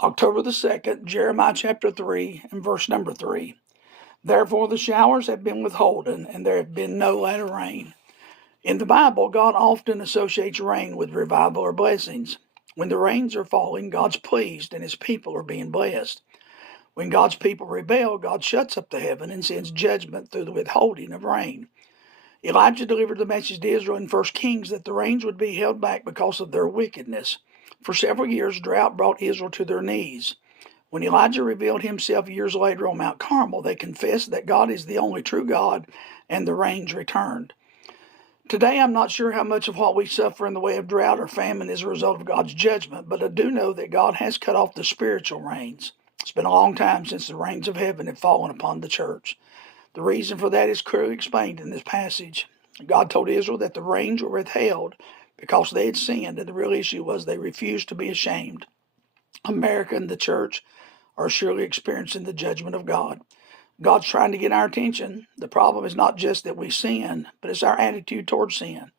October the 2nd, Jeremiah chapter 3 and verse number 3. Therefore the showers have been withholden, and there have been no latter rain. In the Bible, God often associates rain with revival or blessings. When the rains are falling, God's pleased and his people are being blessed. When God's people rebel, God shuts up the heaven and sends judgment through the withholding of rain. Elijah delivered the message to Israel in 1 Kings that the rains would be held back because of their wickedness. For several years, drought brought Israel to their knees. When Elijah revealed himself years later on Mount Carmel, they confessed that God is the only true God, and the rains returned. Today, I'm not sure how much of what we suffer in the way of drought or famine is a result of God's judgment, but I do know that God has cut off the spiritual rains. It's been a long time since the rains of heaven have fallen upon the church. The reason for that is clearly explained in this passage. God told Israel that the rains were withheld because they had sinned, and the real issue was they refused to be ashamed. America and the church are surely experiencing the judgment of God. God's trying to get our attention. The problem is not just that we sin, but it's our attitude towards sin.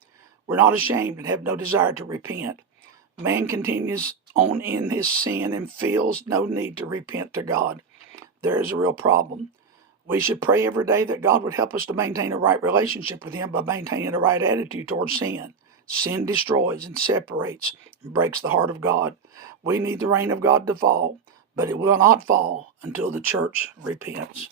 We're not ashamed and have no desire to repent. Man continues on in his sin and feels no need to repent to God. There is a real problem. We should pray every day that God would help us to maintain a right relationship with him by maintaining a right attitude towards sin. Sin destroys and separates and breaks the heart of God. We need the rain of God to fall, but it will not fall until the church repents.